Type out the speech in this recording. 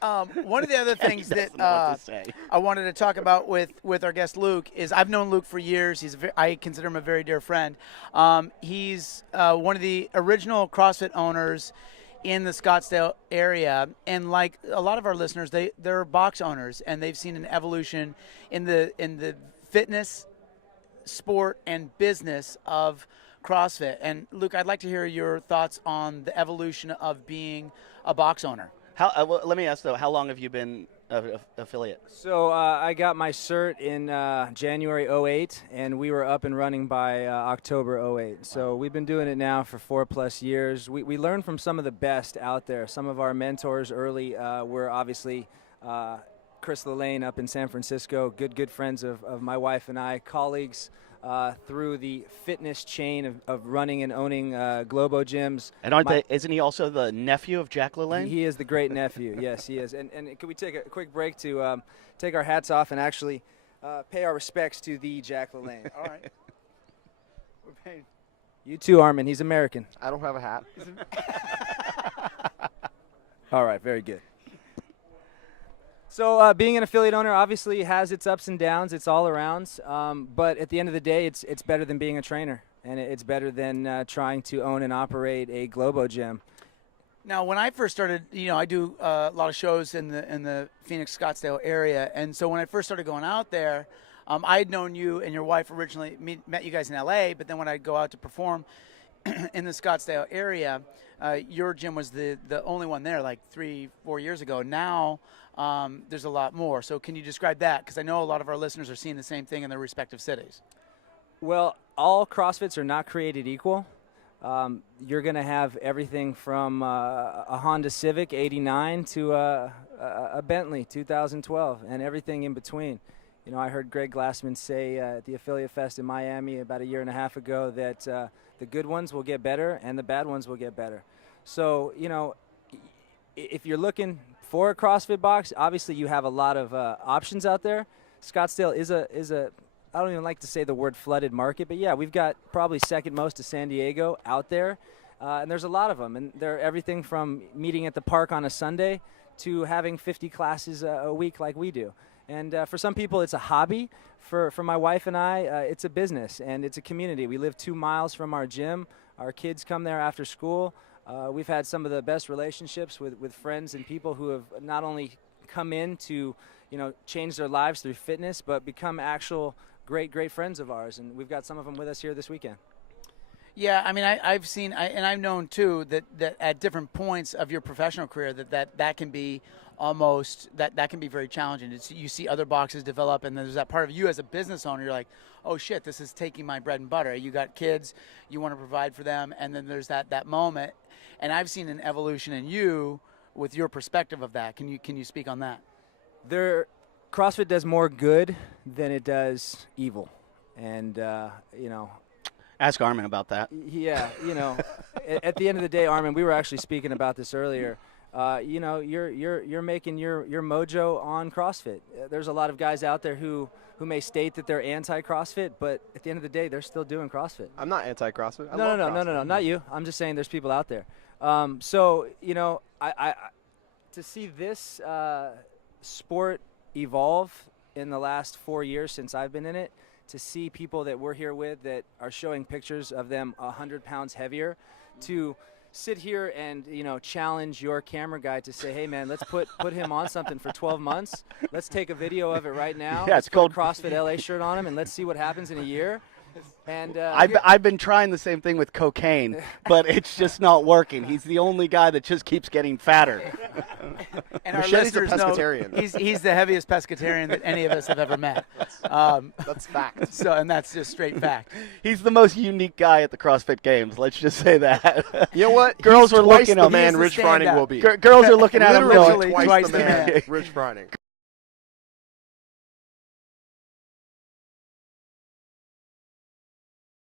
One of the other things that know what to say. I wanted to talk about with our guest Luke is I've known Luke for years. I consider him a very dear friend. He's one of the original CrossFit owners in the Scottsdale area, and like a lot of our listeners, they're box owners, and they've seen an evolution in the fitness, sport, and business of CrossFit. And Luke, I'd like to hear your thoughts on the evolution of being a box owner. Well, let me ask though, how long have you been affiliate? So I got my cert in January 08, and we were up and running by October 08. So we've been doing it now for 4+ years. We learned from some of the best out there. Some of our mentors early were obviously Chris Lillane up in San Francisco, good friends of my wife and I, colleagues through the fitness chain of running and owning Globo gyms. And isn't he also the nephew of Jack LaLanne? He is the great nephew. Yes, he is. And can we take a quick break to take our hats off and actually pay our respects to the Jack LaLanne? All right. We're paying. You too, Armin. He's American. I don't have a hat. All right, very good. So being an affiliate owner obviously has its ups and downs. It's all around. But at the end of the day, it's better than being a trainer. And it's better than trying to own and operate a Globo gym. Now, when I first started, I do a lot of shows in the Phoenix, Scottsdale area. And so when I first started going out there, I had known you and your wife originally, met you guys in L.A., but then when I'd go out to perform in the Scottsdale area, your gym was the only one there like 3-4 years ago. Now there's a lot more. So can you describe that? Because I know a lot of our listeners are seeing the same thing in their respective cities. Well, all CrossFits are not created equal. You're going to have everything from a Honda Civic 89 to a Bentley 2012 and everything in between. I heard Greg Glassman say at the Affiliate Fest in Miami about a year and a half ago that the good ones will get better and the bad ones will get better. So, if you're looking for a CrossFit box, obviously you have a lot of options out there. Scottsdale is a I don't even like to say the word flooded market, but yeah, we've got probably second most to San Diego out there, and there's a lot of them. And they're everything from meeting at the park on a Sunday to having 50 classes a week like we do. And for some people, it's a hobby. For my wife and I, it's a business, and it's a community. We live 2 miles from our gym. Our kids come there after school. We've had some of the best relationships with friends and people who have not only come in to, change their lives through fitness, but become actual great friends of ours. And we've got some of them with us here this weekend. Yeah, I mean, I've seen, and I've known too that at different points of your professional career that can be almost that can be very challenging. You see other boxes develop, and there's that part of you as a business owner. You're like, oh shit, this is taking my bread and butter. You got kids, you want to provide for them, and then there's that moment. And I've seen an evolution in you with your perspective of that. Can you speak on that? CrossFit does more good than it does evil, and Ask Armin about that. Yeah, at the end of the day, Armin, we were actually speaking about this earlier. You're making your mojo on CrossFit. There's a lot of guys out there who may state that they're anti-CrossFit, but at the end of the day, they're still doing CrossFit. I'm not anti-CrossFit. No, not you. I'm just saying there's people out there. I to see this sport evolve in the last 4 years since I've been in it, to see people that we're here with that are showing pictures of them 100 pounds heavier, to sit here and challenge your camera guy to say, hey man, let's put him on something for 12 months. Let's take a video of it right now. Yeah, let's it's called put a CrossFit LA shirt on him, and let's see what happens in a year. And I've been trying the same thing with cocaine, but it's just not working. He's the only guy that just keeps getting fatter. And our Machete's a listeners know pescatarian. he's the heaviest pescatarian that any of us have ever met. That's fact. And that's just straight fact. He's the most unique guy at the CrossFit Games. Let's just say that. You know what? Girls He's were twice looking the at man He's the Rich Froning standout. will be. Girls are looking at him Literally going, twice twice the the man man. Rich Froning.